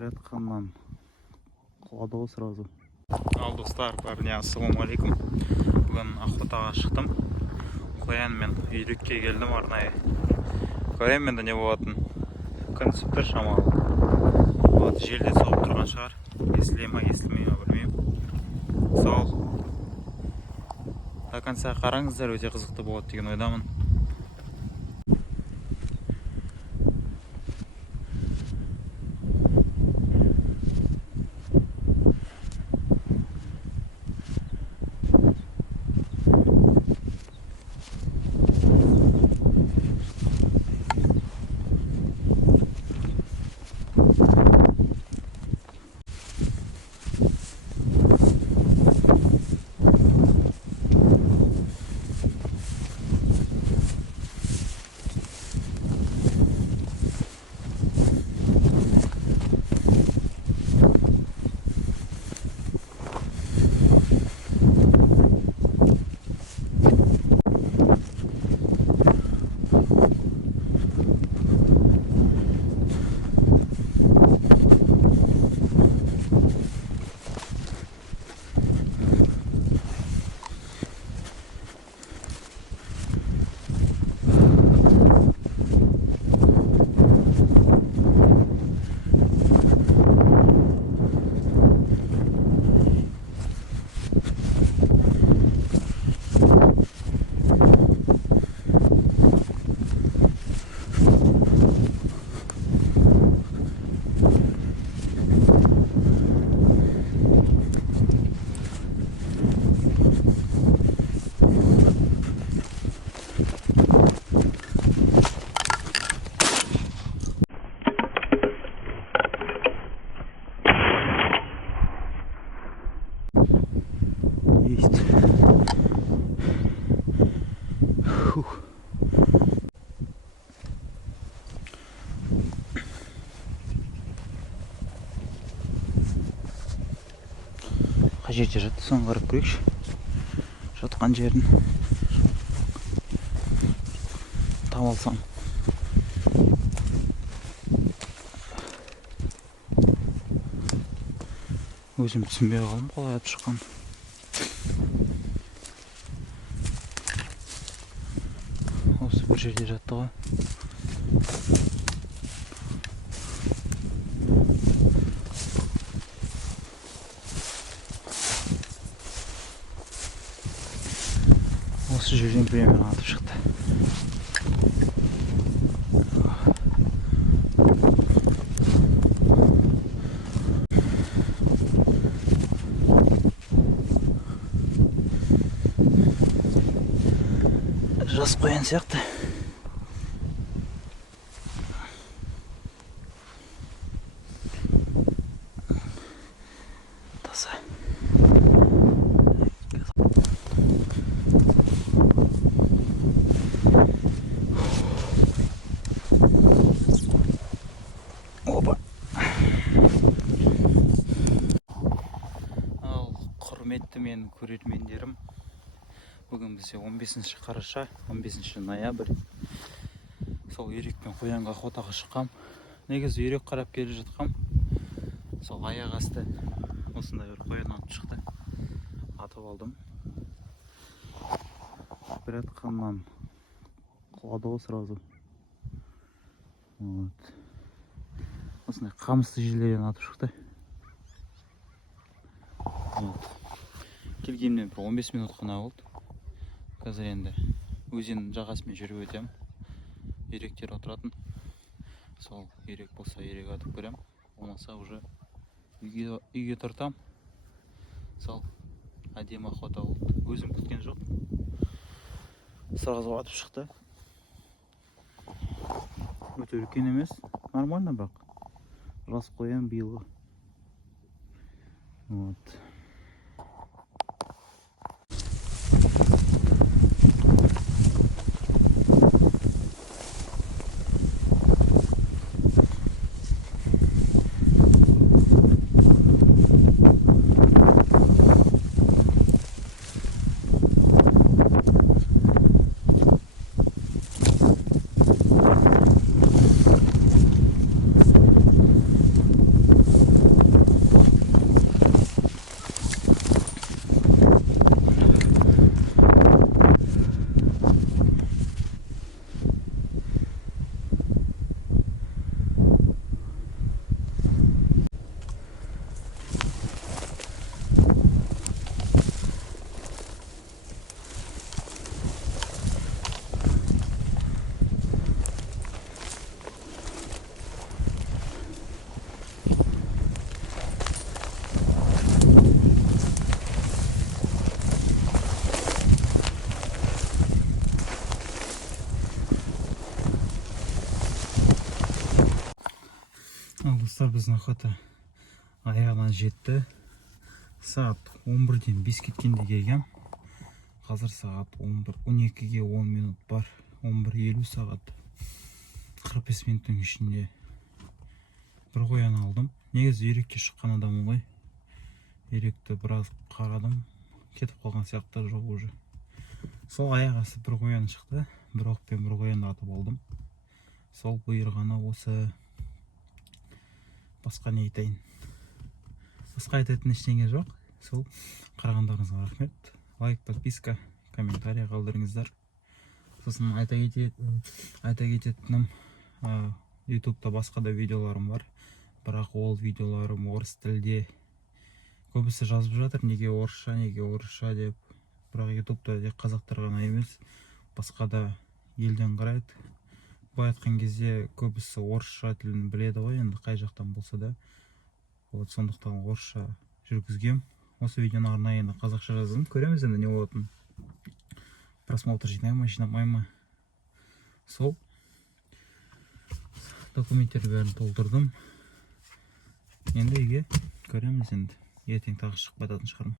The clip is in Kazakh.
оператканнан құлады ғой сразу. Ал достар, бәріне ассалаумағалейкум. Бүгін охотаға шықтым. Қоян мен үйрекке келдім арнайы. Көремін енді не болатын. Күн түсіп тұр шамалы. Желде соғып тұрған шығар. Естіле ма, естілмей ма білмеймін. Сол. До конца қараңыздар, өте қызықты болады деген ойдамын. Есть. Фух. Қай жерде жатты, соны қарап көрейікші. Жатқан жерін тауып алсам. Өзім түсінбей қалдым, қалай атып шыққан. Осы бір жерде жатты ғой. Осы жерден примерно атып шықты. Жас қоян сияқты. Таза. Опа. Ал құрметті мен көрермендерім, бүгін бізде 15 қараша, 15 ноябрь. Сол үйрек пен қоянға охотаға шыққам. Негізі үйрек қарап келе жатқам. Сол аяқ асты осындай бір қоян атып шықты. Атып алдым. Оператканнан құлады ғой сразу. Осындай қамысты жерлерден атып шықты. Келгенімнен бір 15 минут қана болды. Қазір енді өзен жағасымен жүріп өтем. Үйректер отыратын. Сол үйрек болса үйрек атып көрем. Болмаса уже үйге тартам. Сол әдемі охота болды. Өзім күткен жоқ. Сразу атып шықты. Өте үлкен емес. Нормально бақ. Жас қоян биылғы. Вот. Ал достар, біздің охота аяғына жетті. Сағат 11-ден 5 кеткенде келгем. Қазір сағат 12-ге 10 минут бар. 11:50 сағат. 45 минуттың ішінде бір қоян алдым. Негізі үйрекке шыққан адамым ғой. Үйректі біраз қарадым. Кетіп қалған сияқты жоқ уже. Сол аяқ асты бір қоян шықты. Бір оқпен бір қоян атып алдым. Сол бұйырғаны осы. Басқа не айтайын? Басқа айтатын ештеңе жоқ. Сол қарағандарыңызға рахмет. Лайк, подписка, комментарий қалдырыңыздар. Сосын айта кететінім, ютубта басқа да видеоларым бар. Бірақ ол видеоларым орыс тілде. Көбісі жазып жатыр, неге орысша деп. Бірақ ютубта тек қазақтар ғана емес, басқа да елден қарайды. Былай айтқан кезде көбісі орысша тілін біледі ғой, енді қай жақтан болса да. Вот сондықтан орысша жүргізгем. Осы видеоны арнайы енді қазақша жаздым. Көреміз енді не болатынын. Просмотр жинамай ма. Сол документтерді бәрін толтырдым. Енді үйге көреміз енді. Ертең тағы шығып жататын шығармын.